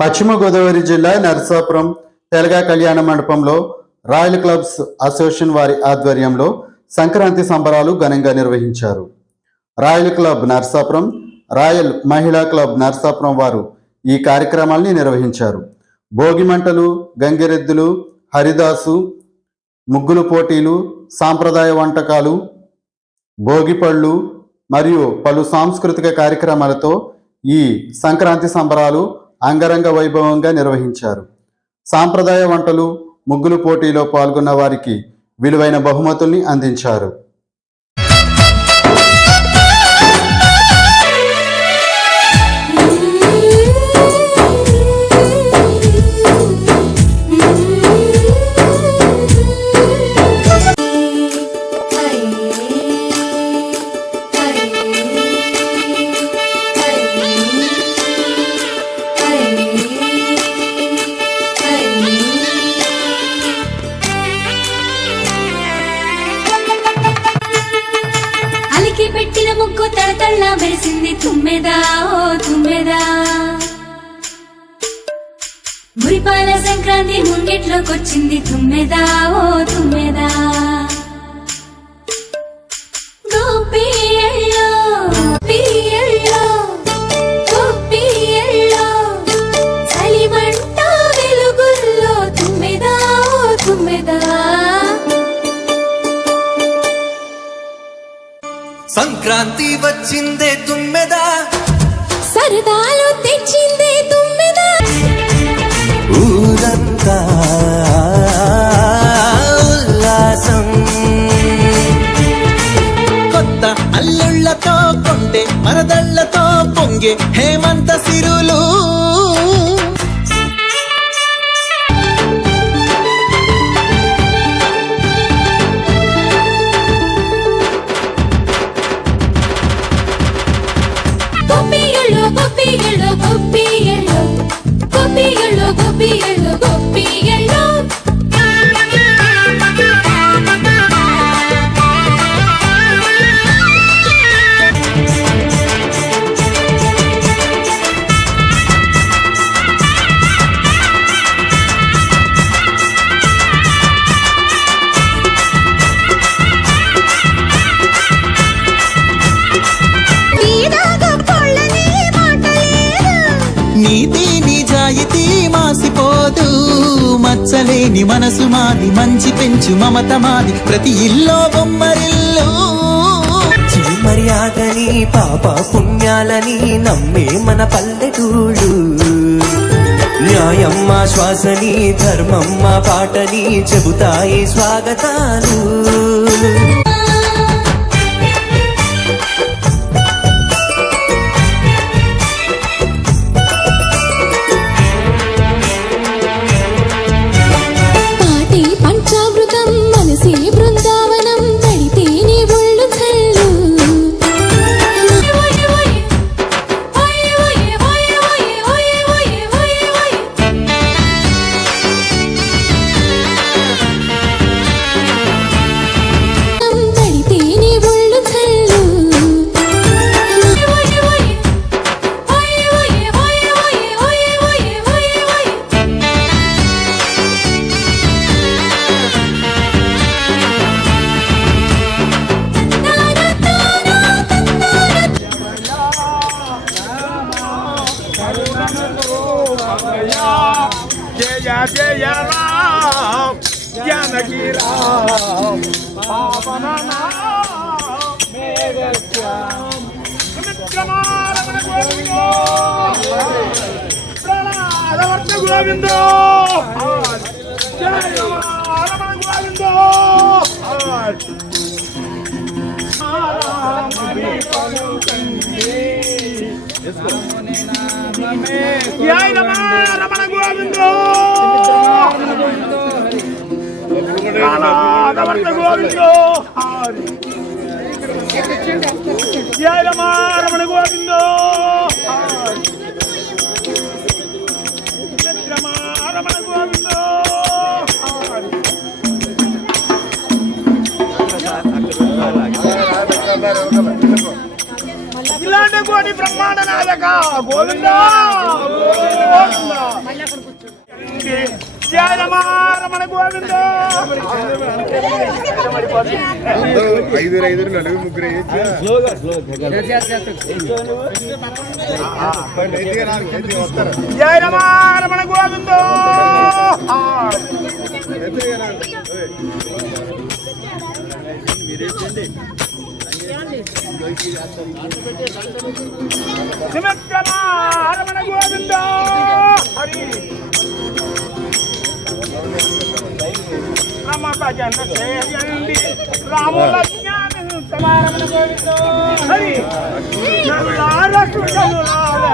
పశ్చిమ గోదావరి జిల్లా నరసాపురం తెలగా కళ్యాణ మండపంలో రాయల్ క్లబ్స్ అసోసియేషన్ వారి ఆధ్వర్యంలో సంక్రాంతి సంబరాలు ఘనంగా నిర్వహించారు. రాయల్ క్లబ్ నరసాపురం, రాయల్ మహిళా క్లబ్ నరసాపురం వారు ఈ కార్యక్రమాల్ని నిర్వహించారు. భోగి మంటలు, గంగిరెద్దులు, హరిదాసు, ముగ్గులు పోటీలు, సాంప్రదాయ వంటకాలు, భోగిపళ్ళు మరియు పలు సాంస్కృతిక కార్యక్రమాలతో ఈ సంక్రాంతి సంబరాలు అంగరంగ వైభవంగా నిర్వహించారు. సాంప్రదాయ వంటలు, ముగ్గులు పోటీలో పాల్గొన్న వారికి విలువైన బహుమతుల్ని అందించారు. పెట్టిన ముగ్గు తడతళ్ళ మెరిసింది తుమ్మెదా, ఓ తుమ్మెదా. మురిపాల సంక్రాంతి ముంగిట్లోకొచ్చింది తుమ్మెదా, ఓ తుమ్మెదా. గోపియల్లో పియల్లో గోపియల్లో చలిమంట వెలుగుల్లో తుమ్మెదా, ఓ తుమ్మెదా. సంక్రాంతి వచ్చిందే తుమ్మెదా, సరదాలు తెచ్చిందే తుమ్మెదా. ఊరంతా ఉల్లాసం, కొత్త అల్లుళ్ళతో కొంటే మరదళ్లతో పొంగే హేమంత సిరులు. గోపియల్లో గోపియల్లో గోపియల్లో గోపియల్లో గోపియల్లో నీతి నిజాయితీ మాసిపోదు, మచ్చలేని మనసు మాది, మంచి పెంచు మమత మాది, ప్రతి ఇల్లో బొమ్మరిల్లు. మర్యాదని పాప పుణ్యాలని నమ్మే మన పల్లెటూళ్ళు, న్యాయమ్మ శ్వాసని ధర్మమ్మ పాటని చెబుతాయి స్వాగతాలు. బృందావనం తడితే నీ ఒళ్ళు చల్లు. తడితే నీ ఒళ్ళు చల్లు. జయ జయ రామ జానకి రామ పావన గోవిందో జయ రమణ గోవిందో. జయ రమణ గోవిందో గోవిందో. జయ రమణ గోవిందో రమణ గోవిందో. ఇలాంటి కోటి బ్రహ్మాండ నాయక గోవిందా గోవిందా జయ రమణ గోవిందా. ఐదు నలుగురు ముగ్గురు జయ రమణ గోవిందో. రమణ గోవిందో హరి రమ భజన చేయండి రాముల జ్ఞానం సమారమణ గోవిందో హరి నల్లార సుజనులార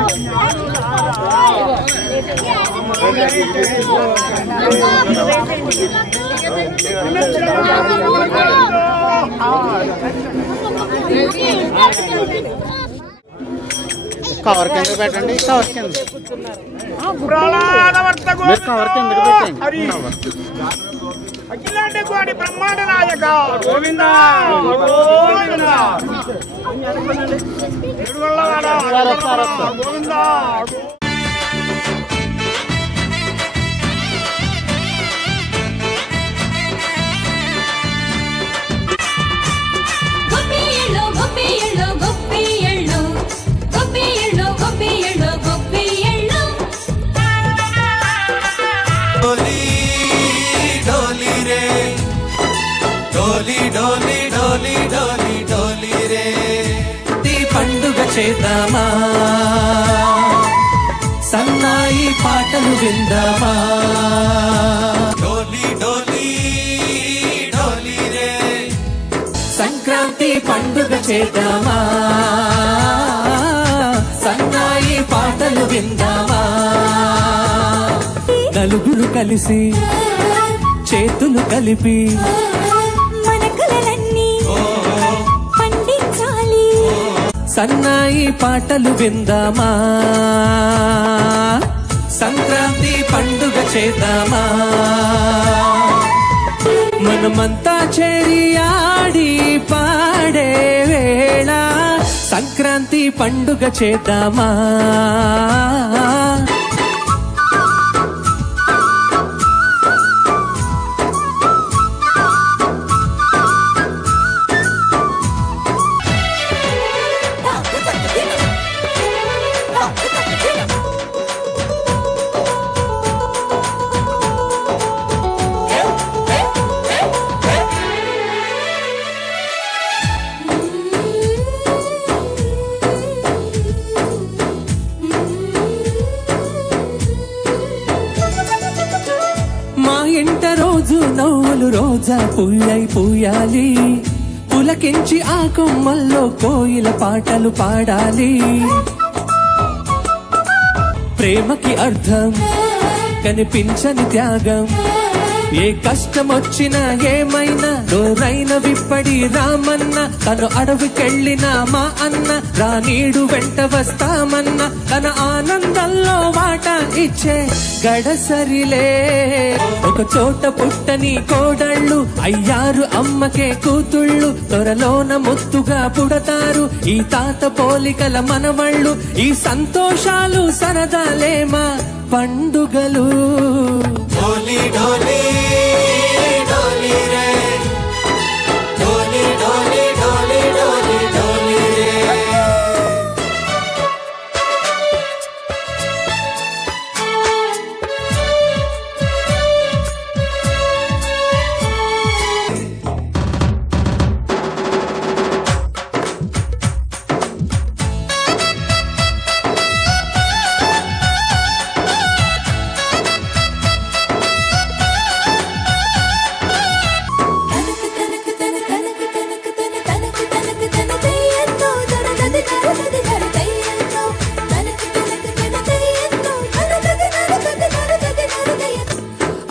కవర్ కింద పెట్టండి, కవర్ కింద ప్రాణావర్త కవర్ కిందకి పెట్టండి. హరి అఖిలాండ కోటి బ్రహ్మాండ నాయక గోవిందా గోవిందా గోవిందా. గొప్పియళ్ళో గొప్పియళ్ళో గొప్పియళ్ళో గొప్పియళ్ళో గొప్పియళ్ళో గొప్పియళ్ళో డోలీ డోలీ రే డోలీ డోలీ డోలీ డోలీ డోలీ రే ఈ పండుగ చేద్దామా సన్నాయి పాటలు విందామా డోలీ డోలీ డోలీ రే సంక్రాంతి పండుగ చేద్దామా సన్నాయి పాటలు విందామా నలుగురు కలిసి చేతులు కలిపి మన కలలన్నీ పండించాలి. సన్నాయి పాటలు విందామా సంక్రాంతి పండుగ చేద్దామా మనమంతా చేరి ఆడి పాడే వేళ సంక్రాంతి పండుగ చేద్దామా మా ఇంట రోజు నవ్వులు రోజా పుయ్యై పూయాలి పులకించి ఆ కొమ్మల్లో కోయిల పాటలు పాడాలి ప్రేమకి అర్థం కనిపించని త్యాగం ఏ కష్టమొచ్చినా ఏమైనా డోరైన విప్పడి రామన్న తను అడవికెళ్ళిన మా అన్న రానీడు వెంట వస్తామన్న తన ఆనందంలో వాటా ఇచ్చే గడసరిలే ఒక చోట పుట్టని కోడళ్ళు అయ్యారు అమ్మకే కూతుళ్ళు త్వరలోన ముత్తుగా పుడతారు ఈ తాత పోలికల మనవళ్ళు ఈ సంతోషాలు సరదాలేమా పండుగలు డోలీ డోలీ డోలీ రే డోలీ డోలీ డోలీ డోలీ డోలీ రే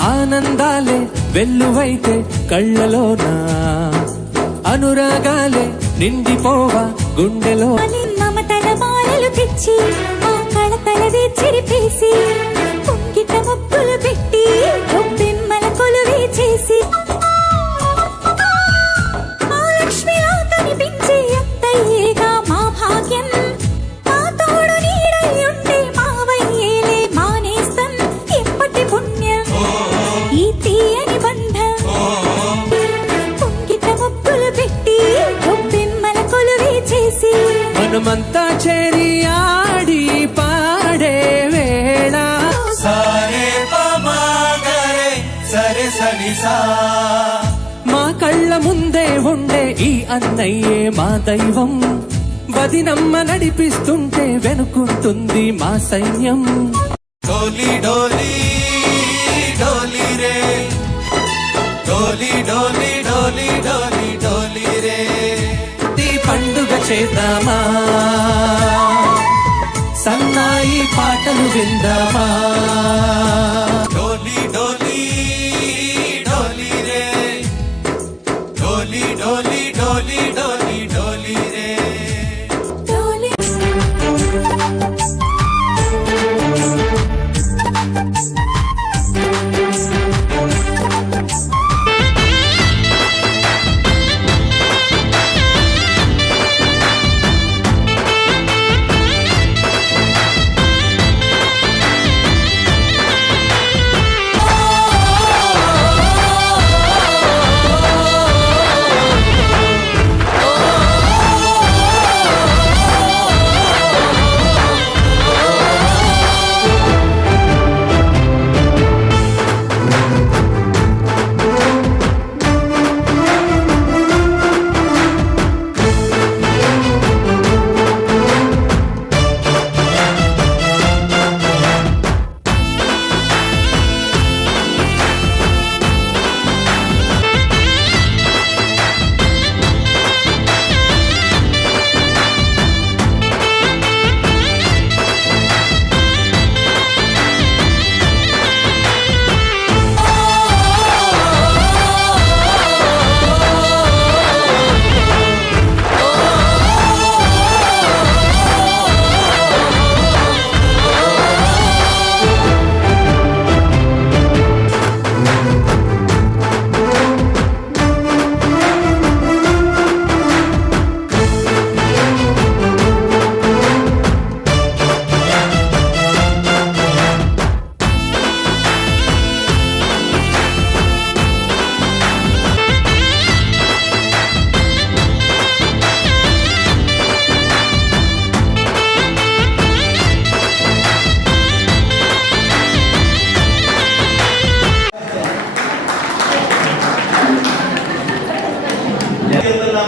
ఆనందాలే వెల్లువైతే కళ్ళలోనా అనురాగాలే నిండిపోవా గుండెలో మమతల మాలలు తెచ్చి ఆ కళతల చెరిపేసి కుంగిట ముక్కులు పెట్టి గొబ్బెమ్మల కొలువే చేసి ఆ లక్ష్మిలా కనిపించే అత్తయ్యేగా మా భాగ్యం మనమంతా చేరి ఆడి పాడే వేళ సారే పమాగరే సరే సనిసా మా కళ్ళ ముందే ఉండే ఈ అన్నయ్యే మా దైవం వదినమ్మ నడిపిస్తుంటే వెనుకుంటుంది మా సైన్యం డోలి డోలి డోలి రే డోలి డోలి డోలి డోలి డోలి రే ఈ పండుగ చేద్దామా సన్నాయి పాటలు విందామా డోలి డోలి డోలి రే డోలి డోలి డోలి డోలి డోలి రే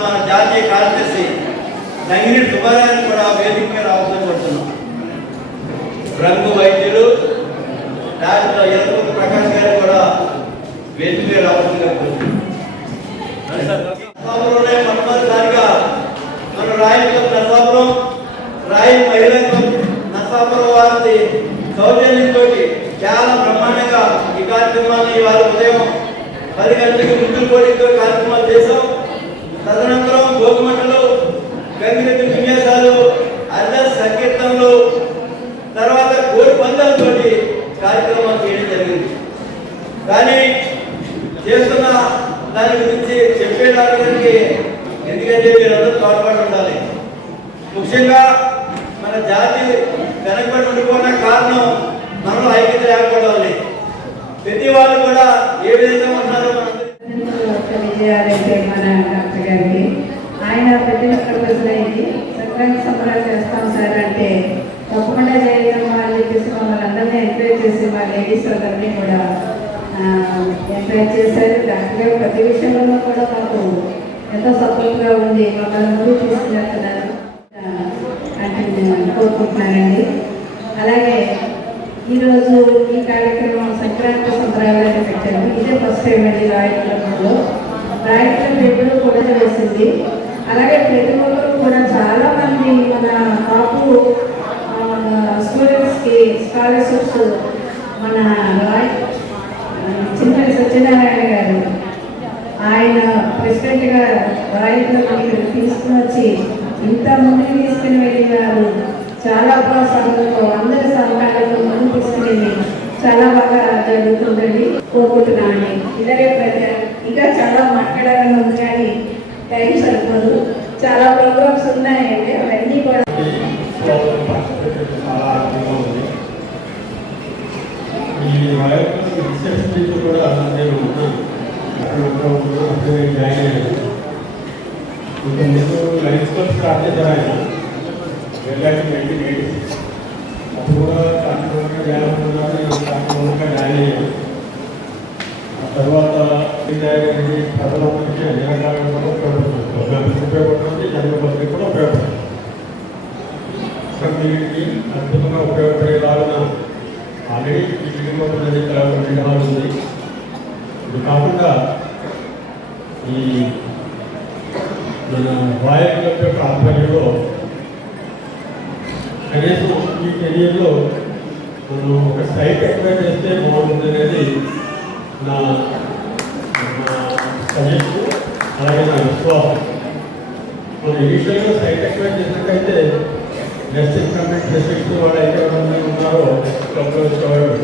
మన జాతీయ కార్యదర్శి నంగిని సుబ్బారావుని కూడా వేదిక మీద అవసరపడుతున్నాం. రంగు వైద్యులు డాక్టర్ ఎల్లూరు ప్రకాష్ గారు కూడా వేదిక మీద అవసరంగా మొట్టమొదటిసారిగా మన రాయల్ క్లబ్ నరసాపురం రాయల్ మహిళా క్లబ్ నరసాపురం వారి సౌజన్యంతో చాలా బ్రహ్మాండంగా ఈ కార్యక్రమాన్ని ఇవాళ ఉదయం 10 గంటలకు ముగ్గురు పోటీతో కార్యక్రమాలు చేశాం. తదనంతరం భోగిమంటలు, గంగిరెద్దు విన్యాసాలు, అర్ధ సంకీర్తనలు, తర్వాత కోడి పందాలతో కార్యక్రమాలు చేయడం జరిగింది. కానీ చేస్తున్న దాని గురించి చెప్పేదానికి ఎందుకంటే మీరందరూ తోడ్పాటు ఉండాలి. ముఖ్యంగా మన జాతి వెనకబడి ఉండిపోయిన కారణం మనలో ఐక్యత లేకపోవడం. ప్రతి వాళ్ళు కూడా ఏ విధంగా ఉన్నారో విజయాలంటే మన డాక్టర్ గారికి ఆయన ప్రతి ఒక్కరి ప్రజలైంది సంక్రాంతి సంబరాలు చేస్తాం సార్ అంటే తప్పకుండా చేయడం వాళ్ళు చెప్పేసి మమ్మల్ని అందరినీ ఎంకరేజ్ చేసి మా లేడీస్ అందరినీ కూడా ఎంకరేజ్ చేశారు. డాక్టర్ గారు ప్రతి విషయంలో కూడా మాకు ఎంతో సపోర్ట్గా ఉంది, మమ్మల్ని ముందుకు తీసుకున్నారు అంటే నేను కోరుకుంటున్నానండి. అలాగే ఈరోజు ఈ కార్యక్రమం సంక్రాంతి సంబరాలను పెట్టారు. ఇదే ఫస్ట్ టైం అండి రాయల్ క్లబ్లో. రాయల్ క్లబ్ ఎప్పుడూ కూడా వేసింది. అలాగే ప్రతి ఒక్కరు కూడా చాలామంది మన టాపు స్టూడెంట్స్కి స్కాలర్షిప్స్ మన చింతల సత్యనారాయణ గారు ఆయన ప్రెసిడెంట్గా రాయల్ క్లబ్ తీసుకుని వచ్చి ఇంత ముందుకు తీసుకుని వెళ్ళినారు. చాలా ప్రోత్సాహంతో అందరి సహకారంతో ముందుకు తీసుకునేది చాలా బాగా జరుగుతుందని కోరుకుంటున్నాను. ఇలాగే ఇంకా చాలా మాట్లాడాలని ఉంది కానీ టైం సరిపోదు. చాలా ప్రోగ్రామ్స్ ఉన్నాయండి, అవన్నీ కూడా లైన్స్ క్లబ్ స్టార్ట్ చేశారు ఆయన. వెళ్ళాలి 1986 అప్పుడు కూడా కాంట్రోల్గా జాయిన్ అవుతున్నారు, కాంట్రోల్గా జాయిన్ అయ్యారు. ఆ తర్వాత ప్రజలందరికీ అన్ని రకాలుగా కూడా ఉపయోగపడుతుంది, జనరల్ పబ్లిక్ కూడా ఉపయోగపడుతుంది. కమ్యూనిటీకి అద్భుతంగా ఉపయోగపడేలాగా ఆల్రెడీ ఈ టీంలో ఉన్నది కమిటీ హాల్ ఉంది. ఇది కాకుండా ఈ మన రాయల్ క్లబ్ యొక్క ఆధ్వర్యంలో కనీసం ఈ కెరియర్లో మనం ఒక సైట్ ఎక్వైర్ చేస్తే బాగుంటుంది అనేది నా సజెషన్, అలాగే నా విశ్వాసం. మనం ఇనిషియల్గా సైట్ ఎక్వైర్ చేసినట్టయితే నెక్స్ట్ ఇన్కమ్మెంట్ డిస్ట్రిక్ట్ వాళ్ళు అయితే ఎవరైనా ఉన్నారో క్లబ్లో వచ్చేవాళ్ళు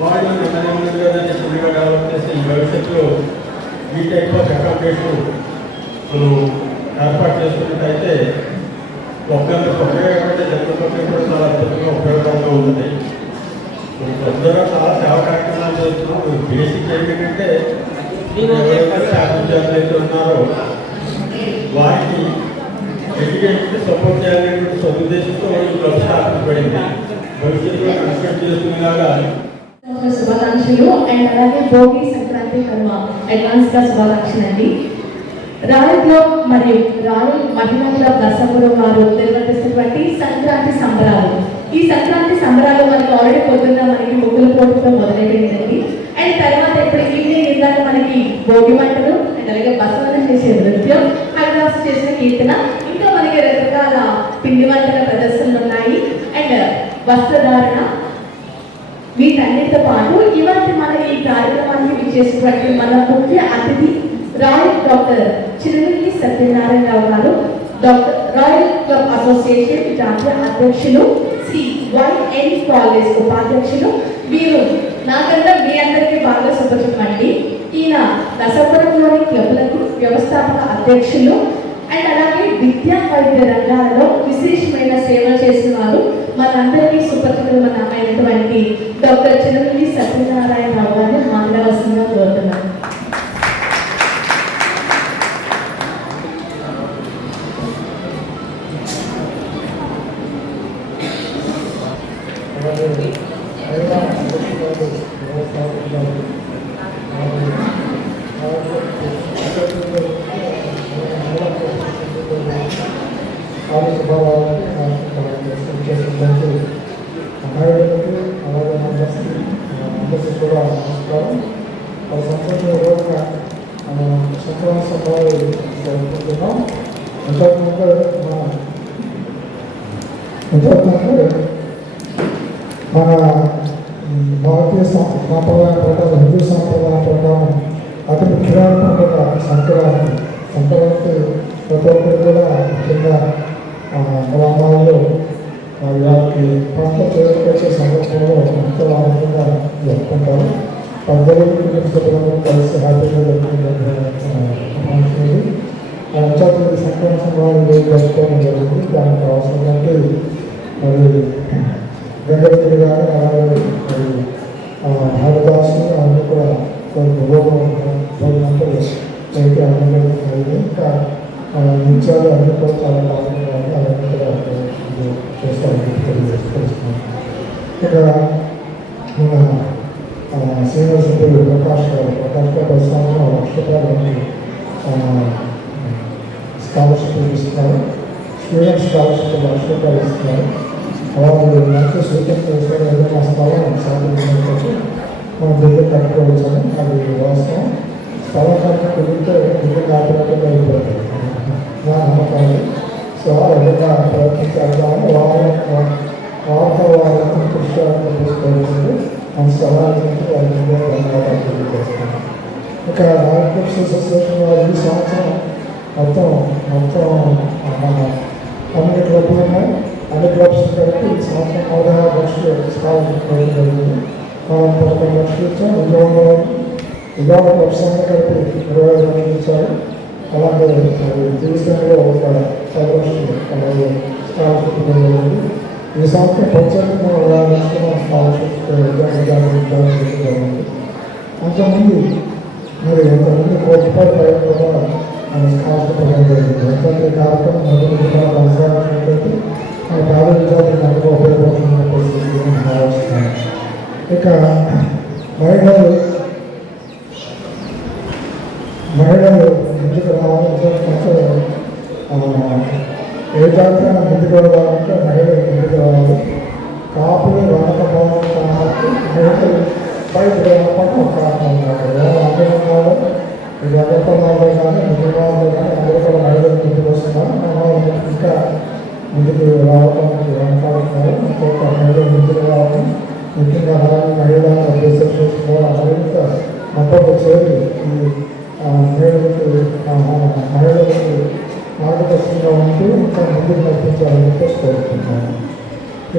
వాళ్ళు నెమ్మదిగా దాన్ని చిన్నగా డెవలప్ చేసి భవిష్యత్తులో ఈ టైప్ ఆఫ్ అకామిడేషన్ మనం ఏర్పాటు చేసుకున్నట్టయితే ఒక్కరికి ఉపయోగపడే జనపడి కూడా చాలా అద్భుతంగా ఉపయోగకరంగా ఉంటుంది. తొందరగా చాలా సేవా కార్యక్రమాలు చేస్తున్నాం. బేసిక్ ఏంటంటే ఎవరైతే అయితే ఉన్నారో వారికి ఎడ్యుకేషన్ సపోర్ట్ చేయాలనేటువంటి సదుద్దేశంతో ఈ క్లబ్ స్థాపించబడింది. భవిష్యత్తులో కన్స్ట్రక్ట్ చేసుకునేలాగా శుభాకాంక్షలు అండ్ అలాగే భోగి సంక్రాంతి కనుమ అడ్వాన్స్ గా శుభాకాంక్షలు అండి. రాయల్ క్లబ్ మరియు రాయల్ మహిళా క్లబ్ నర్సాపురం వారు నిర్వర్తిస్తున్నటువంటి సంక్రాంతి సంబరాలు. ఈ సంక్రాంతి సంబరాలు మనకి ఆల్రెడీ పొద్దున్న మనకి ముగ్గుల పోటీతో మొదలైపోయిందండి. అండ్ తర్వాత ఇప్పుడు ఈవినింగ్ ఇందాక మనకి భోగి మంటలు అండ్ అలాగే బసవన చేసే నృత్యం, హరిదాస్ చేసిన కీర్తన, ఇంకా మనకి రకరకాల పిండి వంటల ప్రదర్శనలు ఉన్నాయి అండ్ వస్త్రధారణ. వీటన్నిటితో పాటు ఇవాళ మన ఈ కార్యక్రమానికి విచ్చేసినటువంటి మన ముఖ్య అతిథి రాయల్ డాక్టర్ చిరుమిల్లి సత్యనారాయణరావు గారు, డాక్టర్ రాయల్ క్లబ్ అసోసియేషన్ జాతీయ అధ్యక్షులు, శ్రీ వైఎన్ కాలేజ్ ఉపాధ్యక్షులు. వీరు నాకన్నా మీ అందరికీ బాగా సుపరిచితమండి. ఈయన నర్సాపురంలోని క్లబ్లకు వ్యవస్థాపక అధ్యక్షులు అండ్ అలాగే విద్యా వైద్య రంగాలలో విశేషమైన సేవలు చేసిన వారు. మనందరికీ సుపరిచితులు మన అయినటువంటి డాక్టర్ చిరుమిల్లి సత్యనారాయణరావు గారిని మాట్లాడవలసిందిగా కోరుతున్నాను. మన భారతీయ సాంప్రదాయ ప్రకారం, హిందూ సాంప్రదాయ ప్రకారం అతి ముఖ్యమైన పండుగ సంక్రాంతి. సంక్రాంతి ప్రతి ఒక్కరు కూడా ముఖ్యంగా గ్రామాల్లో వారికి పంట చేరుకొచ్చే సందర్భంలో ఎంతో ఆనందంగా జరుపుకుంటారు. పెద్దలు కుటుంబ కలిసి హ్యాపీగా జరుపుకుంటుంది. అంతర్జాతీయ సంక్రాంతి సంబరాలు జరుపుకోవడం జరిగింది. దానికి అవసరమైతే మరి గంగవతి గారు అలాగే మరి హరిదాసు అన్నీ కూడా కొన్ని భోజనంతో అయితే ఆనందంగా కలిగి ఇంకా నిత్యాలు అన్నీ కూడా చాలా బాగుంటుంది. అవన్నీ కూడా చేస్తామని తెలియజేస్తున్నాం. ఇక్కడ మన సీనియర్ సభ్యులు ప్రకాష్ గారు ప్రస్తుతం 1,00,000 రూపాయలు స్కాలర్షిప్ ఇస్తున్నారు. స్టూడెంట్ స్కాలర్షిప్ 1,00,000 రూపాయలు ఇస్తున్నారు. అలాగే మంచి సూచన చేస్తే ఏదైనా స్థలం సాధించినట్టు మనం బిల్లు కట్టుకోవచ్చని అది వాస్తవం. స్థలం కనుక కుదిరితే బిల్లు కాపినట్టుగా అయిపోతుంది నా నమ్మకాలు. సో ఏదైనా ప్రయత్నించాలని వారితో వాళ్ళని కృషి తీసుకోవాల్సింది మన స్థలానికి వారి ధన్యవాదాలు తెలియజేస్తాను. ఇక్కడ రాయల్ క్లబ్స్ అసోసియేషన్ వారు ఈ సంవత్సరం మొత్తం మన కమ్యూనిటీ క్లబ్లు ఉన్నాయి. అన్ని క్లబ్స్ కలిపి ఈ సంవత్సరం 16 లక్షలు స్కాలర్షిప్ ఇవ్వడం జరిగింది. 11 లక్షలు ఇచ్చాం. విజయవాడ క్లబ్స్ అన్నీ కలిపి 25 లక్షలు ఇచ్చారు. అలాగే జీవితంలో ఒక 10 లక్షలు అలాగే స్కాలర్షిప్ ఇవ్వడం జరిగింది. ఈ సంవత్సరం ప్రత్యేకంగా 20 లక్షలు స్కాలర్షిప్ జరిగింది. అంతకుముందు మరి ఇంతకుముందు 1 కోటి రూపాయల పైన కూడా స్కాలర్షిప్ ఇవ్వడం జరిగింది. ఎంతమంది కార్యక్రమం మొదటి అవసరాలు పేద విద్యార్థులకు అందరూ ఉపయోగపడుతున్న పరిస్థితి నేను భావిస్తున్నాను. ఇక మహిళలు ముందుకు రావాలంటే ఏ జాతర ముందుకు రావాలంటే మహిళలు ముందుకు రావాలి. కాపులు రాకపోవడం కాబట్టి మహిళలు బయటకు రావడం ఒక కారణం ఉన్నారు. అభినందనలు జగత్తంలో కానీ నిజంలో కానీ అందరూ కూడా మహిళలు ముందుకు వస్తున్నారు. మనం ఇంకా ముందుకు రావడానికి వెనకాడుతున్నారు. ఇంకొక మహిళలు ముందుకు రావడం ముఖ్యంగా మహిళా అసోసియేషన్ కూడా మరింత మద్దతు చేరి ఈ మహిళలకు మార్గదర్శకంగా ఉంటూ ఇంకా ముందుకు నడిపించాలని చెప్పేసి కోరుకుంటున్నాను.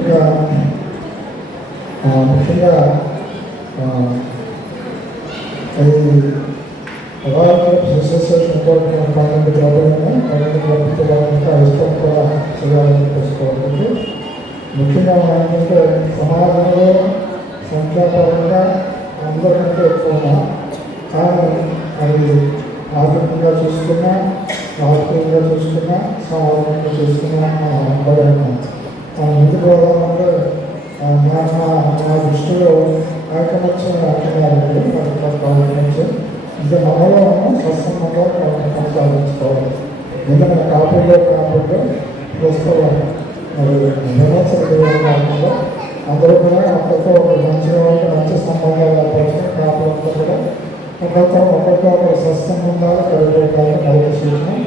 ఇక ముఖ్యంగా రాయల్ క్లబ్స్ అసోసియేషన్ కూడా 12 క్లబ్లు ఉన్నాయి. 12 క్లబ్స్తో ఇంకా ఇష్టం కూడా చేయాలని చెప్పేసి కోరుకుంటూ ముఖ్యంగా ఏంటంటే సమాజంలో సంఖ్యాపరంగా అందరికంటే ఎక్కువ కానీ అది ఆర్థికంగా చూసుకున్నా రాజకీయంగా చూసుకున్నా సామాజికంగా చూసుకున్నా మనం ముందుకు పోదామంటే నా దృష్టిలో ఐకమత్యం అంటున్నారండి. ఇంకా మనలో సత్సంగంగా కొనసాగించుకోవాలి. ఎందుకంటే కాపుల్లో ప్రస్తుతం మరి విమర్శలు కాకుండా అందరూ కూడా ఒకరితో మంచి సంబంధాలు ఏర్పడుతుంది. కాపులంతా కూడా ఒకరితో ఒకరు సత్సంబంధాలు కలిపేయాలని నడిపిస్తున్నాం.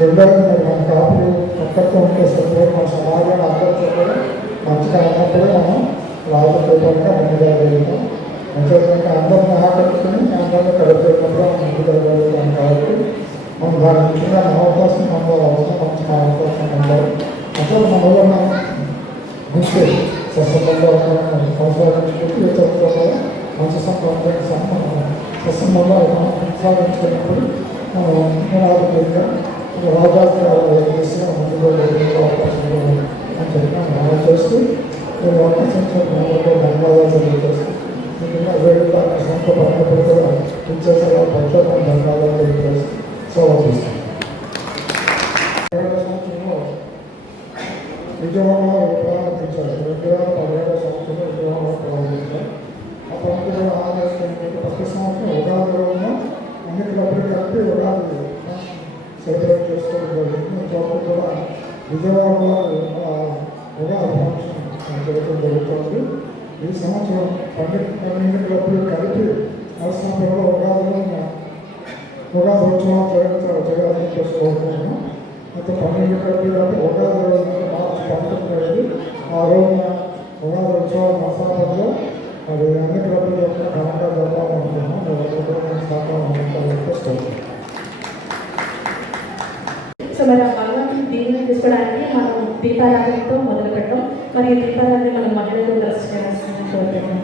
రెండోది మరి మన కాపులు ఒక్కరితో ఉంటే సరిపోయి మన సమాజాన్ని అందరితో కూడా మంచిగా ఉన్నప్పుడే మనం రాజకీయంగా ముందుకెళ్ళగలుగుతాం. అంతేకాక అందరిని ఆకట్టుకుని అందరినీ కలిపేటప్పుడు మనం ముందుకెళ్ళగలుగుతాం. కాబట్టి మనం దాని ముఖ్యంగా మన అవకాశం మనలో అవసరం, మంచి మన అవకాశం ఉండాలి. అసలు మనలో మంచి సత్సంబంధాలు కొనసాగించుకుంటూ ఇతరులతో కూడా మంచి సత్సంబంధాలు మనం కొనసాగించుకున్నప్పుడు రాజకీయంగా రాజకీయాలు చేసిన ముందుకు అవకాశం అని చెప్పి మనం చేస్తూ అవకాశం ధన్యవాదాలు తెలియజేస్తూ ముఖ్యంగా వేరే సొంత పడినప్పుడు కూడా ఇచ్చేసరి పట్ల ధన్యవాదాలు తెలియజేస్తూ సేవ చేస్తాం. విజయవాడలో ప్రారంభించారు. 2017 సంవత్సరంలో విజయవాడలో ప్రారంభించారు. ఆ ప్రాంతంలో ఆలోచన ప్రతి సంవత్సరం ఉగాది రోజున అన్ని క్లబ్లు కలిపి ఉగాది సెలబ్రేట్ చేసుకోవడం జరుగుతుంది. చోట్ల కూడా విజయవాడలో ఉగాది ఫంక్షన్ జరగడం జరుగుతుంది. ఈ సంవత్సరం 12 క్లబ్లు కలిపి నరసింహపురంలో ఉగాది ఉత్సవాలు చేయాలని చేసుకోవాలనుకుంటున్నాం. అయితే 12 క్లబ్లు కలిపి ఉగాది రోజున మార్చి 19 ఆ రోజున ఉగాది ఉత్సవాలు నరసింహపురంలో అది అన్ని క్లబ్లు యొక్క ఘనంగా జరపాలనుకుంటున్నాం. సో మరి ఆ భగవంతుని దీన్ని తీసుకోవడానికి మనం దీపారాధనతో మొదలు పెట్టాం. మరి ఈ దీపారాధన మనం మహిళలు కలిసి చేయాల్సిందని కోరుతున్నాం.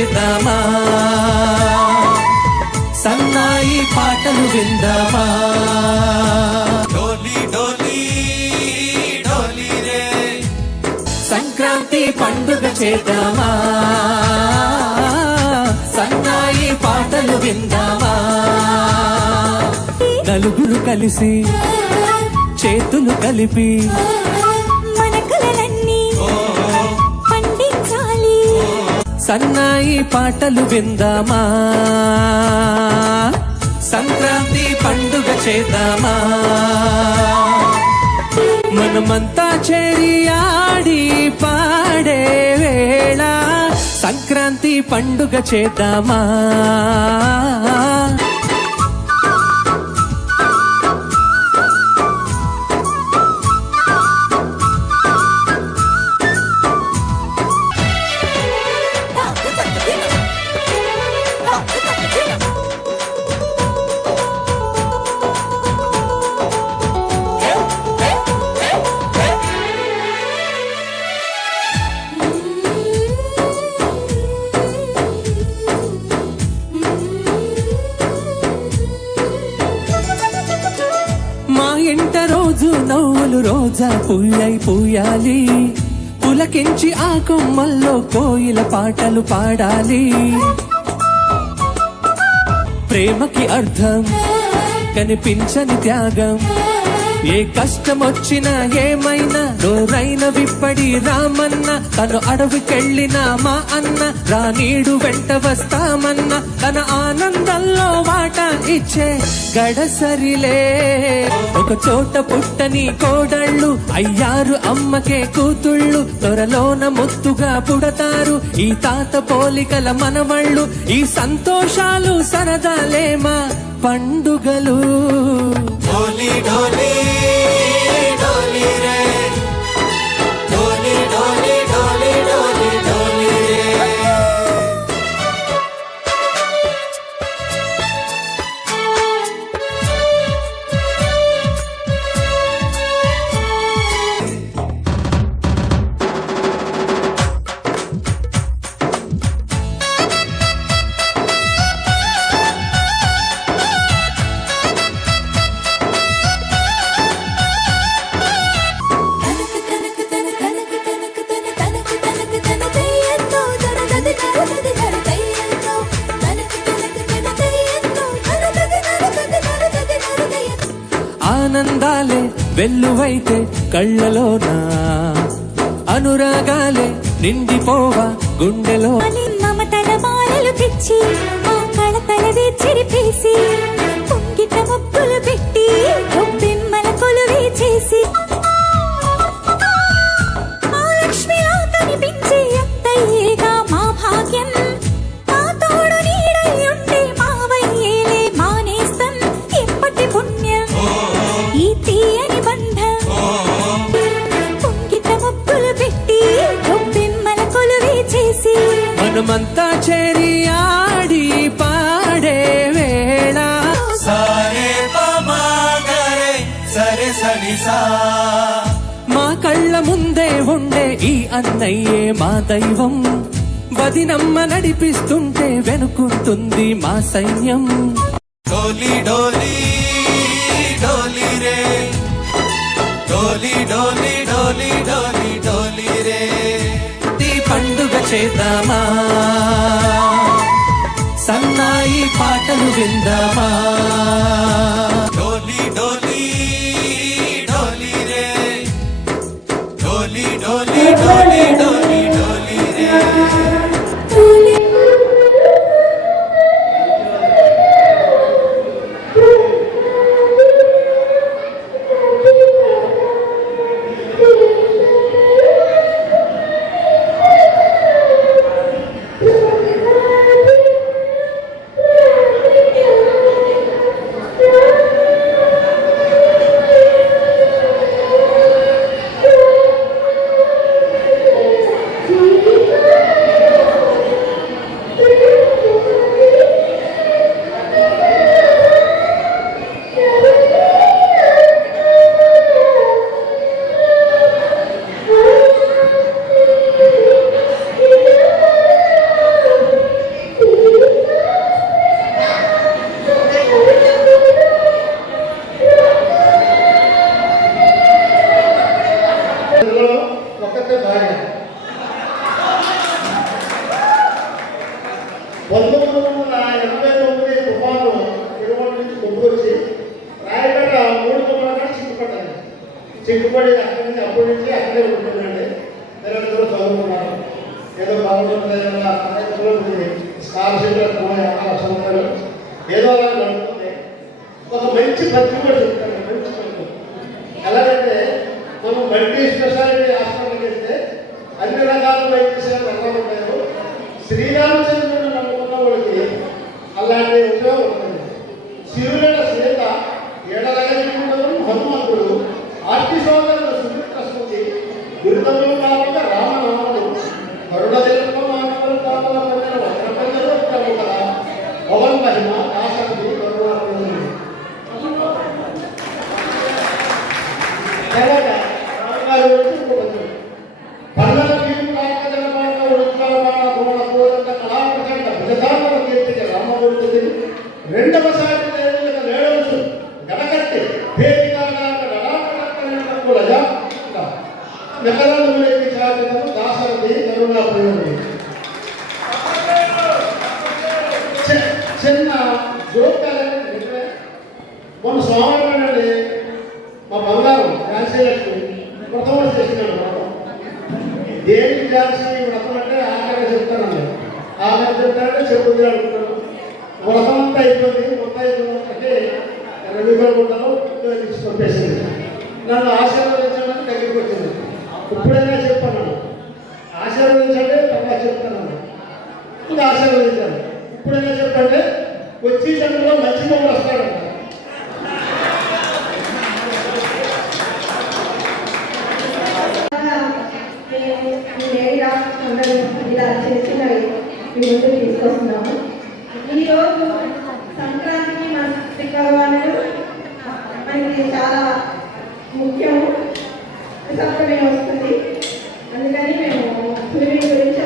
చేద్దామా సన్నాయి పాటలు విందామా డోలి డోలి డోలి రే సంక్రాంతి పండుగ చేద్దామా సన్నాయి పాటలు విందామా నలుగురు కలిసి చేతులు కలిపి మన కలలన్నీ పండించాలి సన్నాయి పాటలు విందామా సంక్రాంతి పండుగ చేద్దామా మనమంతా చేరి ఆడి పాడే వేళ సంక్రాంతి పండుగ చేద్దామా రోజు నవ్వులు రోజా పూయై పూయాలి పులకించి ఆ కొమ్మల్లో కోయిల పాటలు పాడాలి ప్రేమకి అర్థం కనిపించని త్యాగం ఏ కష్టమొచ్చినా ఏమైనా నోరైన విప్పడి రామన్న తను అడవికెళ్ళినా మా అన్న రానీడు వెంట వస్తామన్న తన ఆనందంలో వాటా ఇచ్చే గడసరిలే ఒక చోట పుట్టని కోడళ్ళు అయ్యారు అమ్మకే కూతుళ్ళు త్వరలోన ముత్తుగా పుడతారు ఈ తాత పోలికల మనవళ్ళు ఈ సంతోషాలు సరదాలేమా పండుగలు డోలి డోలి డోలి రే డోలి డోలి డోలి డోలి డోలి రే ఆనందాలే వెల్లువైతే కళ్ళలోనా అనురాగాలే నిండిపోవా గుండెలో మమతల మాలలు తెచ్చి ఆ కళతల చెరిపేసి పొంగిట ముప్పులు పెట్టి గొబ్బెమ్మల కొలువే చేసి ఆ లక్ష్మిలా కనిపించే అత్తయ్యేగా మా భాగ్యం మా తోడు నీడై ఉంటే మావయ్యేలే మానేస్తం ఎప్పటి పుణ్యం ఈ తీయని బంధం పొంగిట ముప్పులు పెట్టి గొబ్బెమ్మల కొలువే చేసి మనమంతా చేరి ఆడి పాడే వేళ సారే పమాగరే సరే సనిసా మా కళ్ళ ముందే ఉండే ఈ అన్నయ్యే మా దైవం వదినమ్మ నడిపిస్తుంటే వెనుకుంటుంది మా సైన్యం డోలి డోలి డోలి రే డోలి డోలి డోలి డోలి డోలి రే ఈ పండుగ చేద్దామా సన్నాయి పాటలు విందామా డోలి డోలి డోలి రే డోలి డోలి డోలి డోలి డోలి రే చిక్కుపడి అక్కడి నుంచి అప్పటి నుంచి అక్కడే ఉంటుందండి. పిల్లలందరూ చదువుకున్నారు. ఏదో బాగుంటుంది స్కాలర్షిప్ సంవత్సరాలు ఏదో అలా నడుస్తుంది. ఒక మంచి పత్రిక కూడా చెప్తాను. మంచి పత్రిక ఎలాగంటే మనం మల్టీ స్పెషాలిటీ హాస్పిటల్కి వెళ్తే అన్ని రకాల వైద్య సేవలు ఎలా ఉంటాయో శ్రీరామచంద్రుని నమ్ముకున్న వాళ్ళకి అలాంటి ఉపయోగం ఉంటుంది. శివుల సీత ఏడలగలిగినప్పుడు హనుమంతుడు ఆర్తి సోదరుడు సుమిత్రస్మృతి దుర్గములు కాక రామనామడు కరుణ తెలుపు మానవులు కాక పొందిన వజ్రపందలు ప్రముఖ పవన్ మహిమ దాసరి కరుణాపందలు పల్లెల తీరు కాక జనపాక ఉత్కలమాన కోణ కోదంత కళాప్రచండ భుజదాన కీర్తికి రామమూర్తి రెండవసారి దేవులకు లేడవచ్చు గడకట్టి భేదికాగా మెకరానికి చాటము దాసరథి కరుణాపందలు. చిన్న జోకాలంటే మొన్న సోమవారం అండి మా బంగారం ఝాన్సీలక్ష్మి వ్రతం చేసినాడు. వ్రతం దేనికి ఝాన్సీ వ్రతం అంటే ఆఖరి చెప్తానండి. ఆఖరి చెప్తానంటే చెప్పుద్ది అనుకుంటాను. వ్రతం అంతా అయిపోయింది. మొత్తం అయిపోయినప్పటికీ రవిగొండలో తీసుకు పంపేసింది. నన్ను ఆశీర్వదించడానికి దగ్గరికి వచ్చింది. ఇప్పుడైనా చెప్పాను ఆశీర్వదించండి తర్వాత చెప్తాను. ఇంకా ఆశీర్వదించాను. ఇప్పుడైనా చెప్పండి వచ్చి జన్మలో మంచి మొక్కలు వస్తాడంట. ఇలా చేసిన ముందు తీసుకొస్తున్నాము. ఈరోజు సంక్రాంతికి మన శ్రీకాకుళంలో మనకి చాలా ముఖ్యము. సంక్రమణ వస్తుంది. అందుకని మేము సూర్యుడి గురించి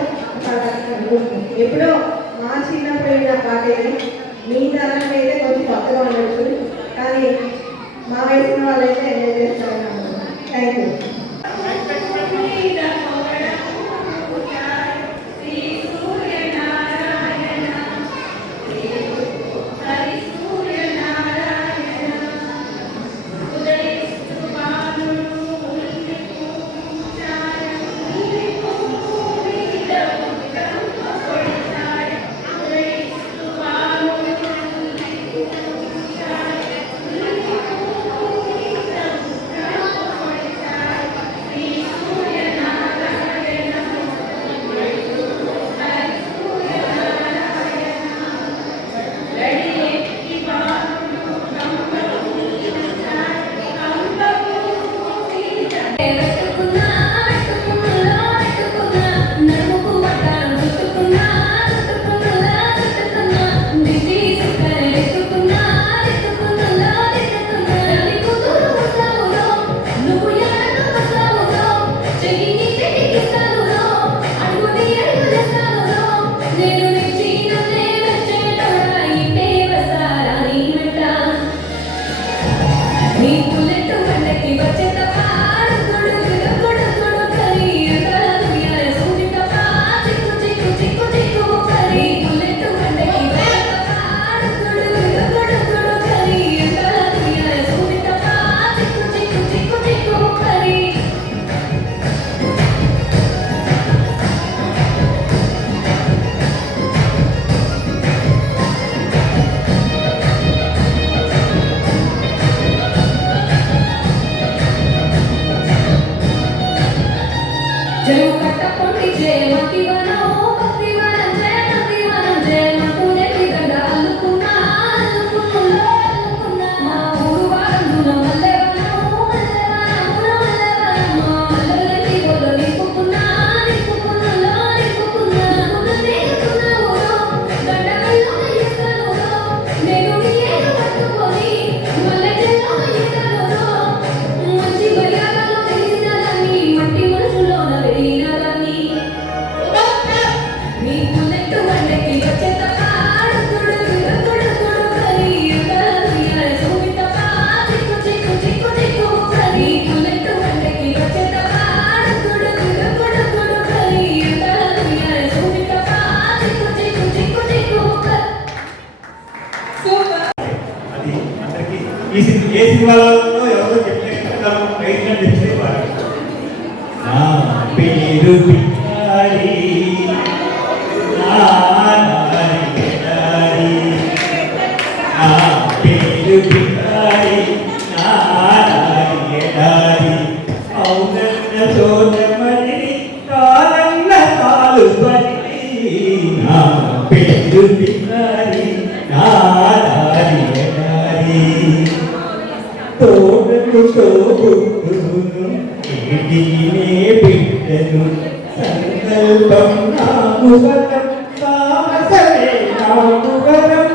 ఎప్పుడో మా చిన్నప్పుడు అయిన పాటేది. మీ తరం అయితే కొంచెం కొత్తగా ఉండొచ్చు, కానీ మా వయసున్న వాళ్ళైతే ఎంజాయ్ చేస్తారని అనుకుంటున్నాను. Thank you. ఈ సినిమాలో ఎవరో చెప్పినట్టు నా పేరు బిహారీ నా పేరు బిహారీ నా అవునన్న సోదమని కాలన్న కాలు పని నా పేరు బిహారీ నా తోడను తోడును ఏటినే బిడ్డను సంకల్పం నాకు వరం సాహసమే నాకు వరం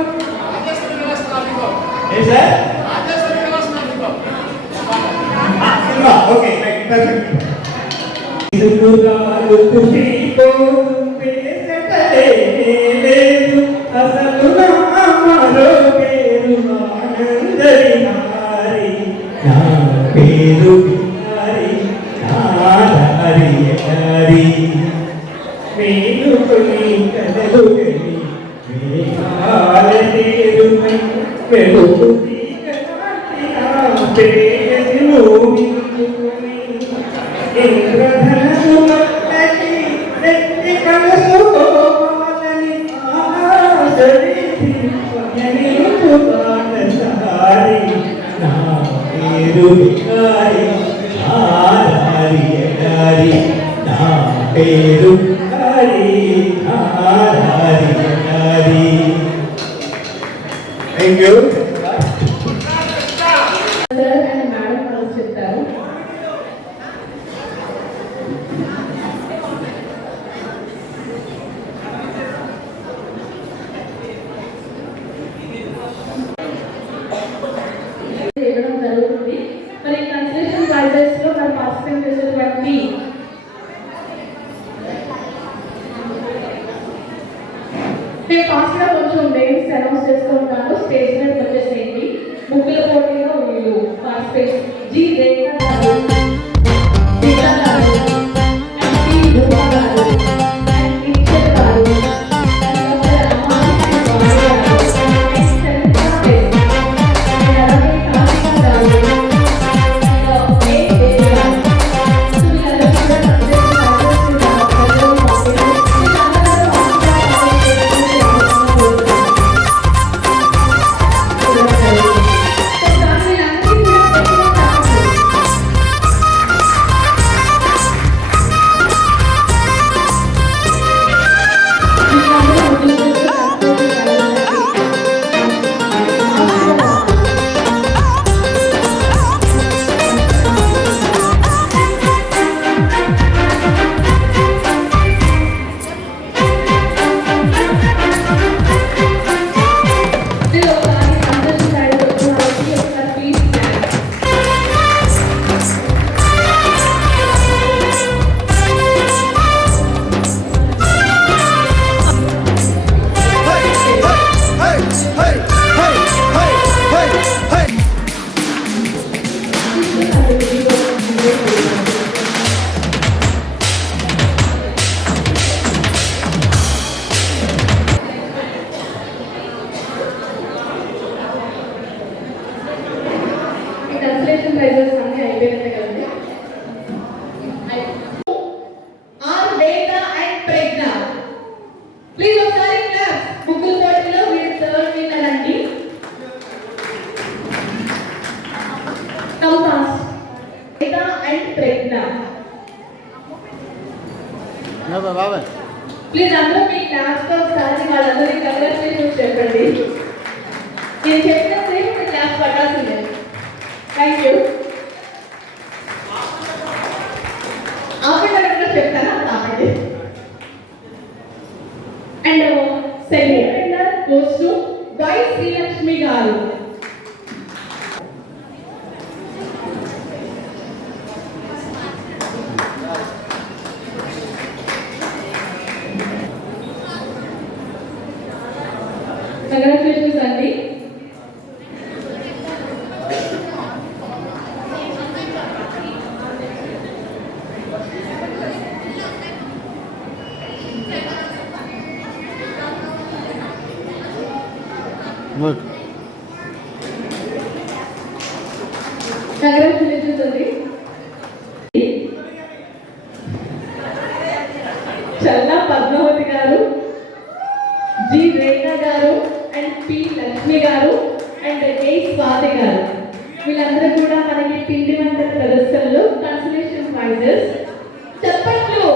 ఏ సార్ ఓకే ఇదుగాలు కుషిపోతుంటే లేదు అసలు నామలో పేరు ఆనందరి నారి నా పేరు బిహారీ నారి హరి మేలుకొని కదలుగని మేఘాల తేరుమై వెలుగు పేరు ఇంద్రధనసు మల్లకి నెత్తి కలసుకోవాలని ఆశరితి స్వయనింపు పాఠశాలి నా పేరు బిహారీ నారి హరి నా పేరు బిహారీ నారి Hari thank you sir and madam వాళ్ళు చెప్తారు. ఇవ్వడం జరుగుతుంది. మరి కన్సలేషన్ ప్రైజెస్ లో మరి పార్టిసిపేట్ చేసేటువంటి నేను ఫాస్ట్ గా కొంచెం నేమ్స్ అనౌన్స్ చేస్తూ ఉంటాను. స్టేజ్ మీద వచ్చేసేయండి. ముగ్గుల పోటీలో వీళ్ళు పార్టిసిపేట్ జి రేఖా గారు, సీతా గారు, అండ్ టి రూపా గారు, అండ్ టీచర్ గారు, అండ్ డాక్టర్ అమ్మాయి గారు, అండ్ చరిత్ర గారు, అండ్ అలాగే కాళికా గారు, అండ్ ఏ దేవి గారు. సో వీళ్ళందరూ కూడా కన్సలేషన్ ప్రైజెస్ అన్ని అయిపోయినట్టే కదండి. ఆర్ వేద అండ్ ప్రజ్ఞ ప్లీజ్ ఒకసారి క్లాస్. ముగ్గురు పోటీలో వీళ్ళు థర్డ్ విన్నర్ అండి. Come fast. వేద అండ్ ప్రజ్ఞ బాబాయ్ ప్లీజ్ అందరూ మీ క్లాస్ తో ఒకసారి వాళ్ళందరికీ కంగ్రాచులేషన్స్ చెప్పండి. నేను చెప్పిన సేపు మీ క్లాస్ పట్టాల్సిందే. Thank you. ఆపేటప్పుడు చెప్తాను ఆపండి. And second winner goes to Y Sreelakshmi గారు. కంగ్రాచులేషన్స్ అండి. కంగ్రాచులేషన్స్ అండి. స్వాతి గారు. వీళ్ళందరూ కూడా మనకి పిండి వంటల ప్రదర్శనలో కన్సలేషన్ ప్రైజెస్. చెప్పట్లు.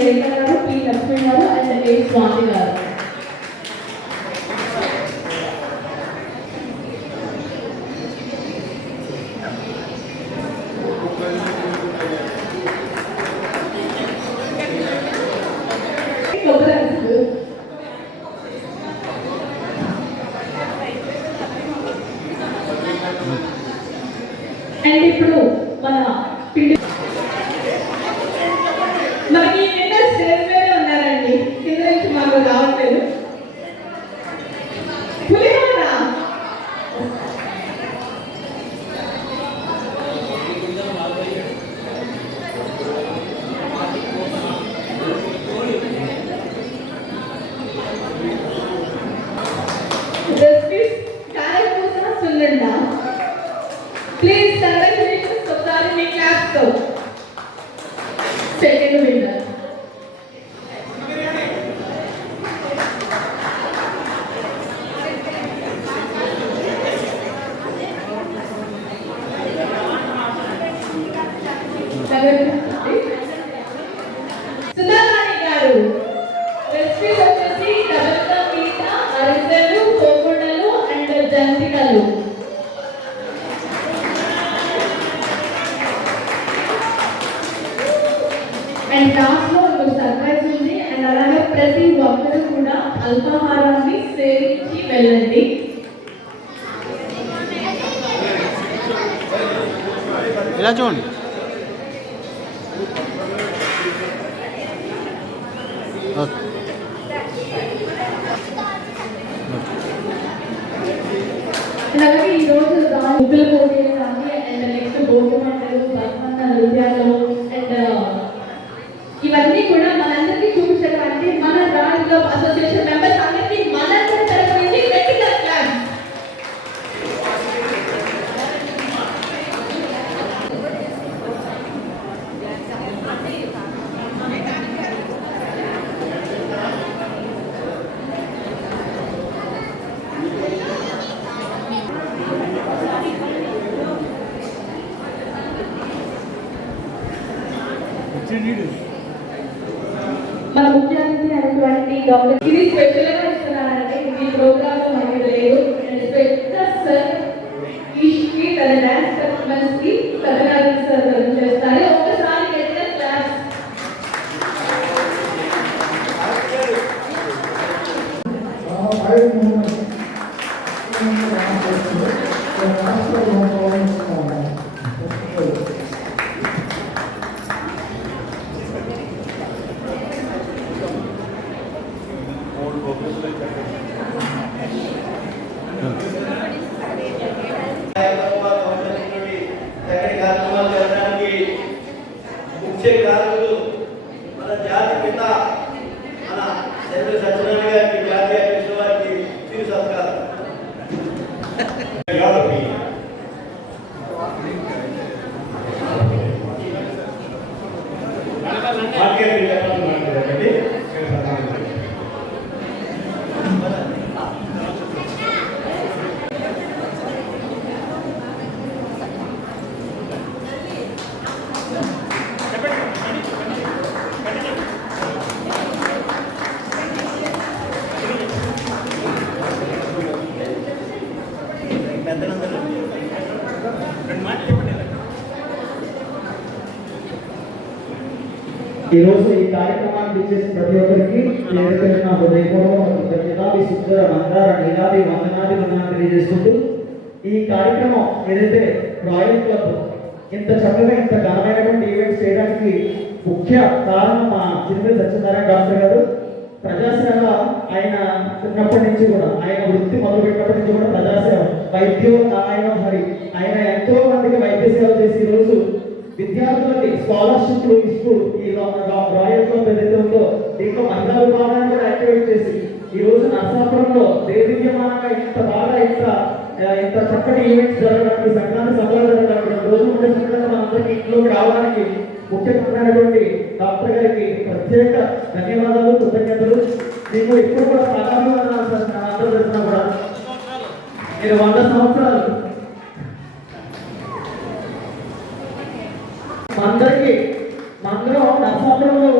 రేఖ గారు, పి లక్ష్మి గారు అండ్ ఏ స్వాతి గారు. అండ్ ఇప్పుడు మన పిండి మనకి నిన్న స్టేజ్ మీద ఉన్నారండి, కింద నుంచి మాకు రావట్లేదు. పులిహోర రెసిపీస్ కారపూస సున్నుండ. ప్లీజ్ కంగ్రాచులేషన్స్ ఒకసారి మీ క్లాప్స్ తో. సెకండ్ విన్నర్ సుధారాణి గారు. రెసిపీస్ వచ్చేసి డబల్ పీట, అరిసెలు, కోకుండలు అండ్ జంతికలు. అండ్ లాస్ట్ లో ఒక సర్ప్రైజ్ ఉంది. అండ్ అలాగే ప్రతి ఒక్కరు కూడా అల్పాహారాన్ని సేవించి వెళ్ళండి. ఇలా చూడండి. ఓకే. అండ్ అలాగే ఈరోజు ముగ్గుల పోటీలు కానీ అండ్ నెక్స్ట్ భోగి మంటలు, బతుకమ్మ నృత్యాలు అండ్ ఇవన్నీ కూడా మనందరికీ చూపించడం అంటే మన రాయల్ క్లబ్ అసోసియేషన్ మెంబర్స్ అందరికీ మనందరి తరఫు నుంచి గట్టిగా క్లాస్. మన ముఖ్య అతిథి అయినటువంటి డాక్టర్ ఇది స్పెషల్ గా ఇస్తున్నారంటే ఈ ప్రోగ్రామ్ లో మనకి లేదు. అండ్ స్పెషల్ సార్ ఈశ్వరి తన డాన్స్ పర్ఫార్మెన్స్ కి సత్యనారాయణ సార్ చేస్తారు. ఒకసారి గట్టిగా క్లాస్. ముఖ్య కారకులు మన జాతి పిత మన చంద్ర సత్యనారాయణ గారికి జాతీయ విశ్వానికి చిరు సత్కారం. ఈ రోజు ఈ కార్యక్రమాన్ని చేసిన ప్రతి ఒక్కరికి నా హృదయపూర్వక కృతజ్ఞతాది శుద్ధ మందార నీలాది వందనాది వందనాలు తెలియజేసుకుంటూ ఈ కార్యక్రమం ఏదైతే రాయల్ క్లబ్ ఇంత చక్కగా ఇంత ఘనమైనటువంటి ఈవెంట్స్ చేయడానికి ముఖ్య కారణం మా చిరుమల సత్యనారాయణ డాక్టర్ గారు. ప్రజాసేవ ఆయన చిన్నప్పటి నుంచి కూడా ఆయన వృత్తి మొదలుపెట్టినప్పటి నుంచి కూడా ప్రజాసేవ, వైద్యం నారాయణ హరి. ఆయన ఎంతో మందికి వైద్య సేవ చేసి ఈరోజు విద్యార్థులకి స్కాలర్షిప్లు ఇస్తూ ఈ రాయల్ క్లబ్ ఏదైతే ఉందో దీంట్లో మహిళా విభాగాన్ని కూడా యాక్టివేట్ ఎంత చక్కటి ఈవెంట్స్ జరగడానికి సంక్రాంతి సంబరాలు జరగడానికి రోజు ఉండే సంక్రాంతి మనందరికీ ఇంట్లోకి రావడానికి ముఖ్య కారణమైనటువంటి డాక్టర్ గారికి ప్రత్యేక ధన్యవాదాలు, కృతజ్ఞతలు. మీకు ఎప్పుడు కూడా సహకారంగా అందరూ తెలిసినా కూడా మీరు 100 సంవత్సరాలు అందరికీ అందరం నరసాపురంలో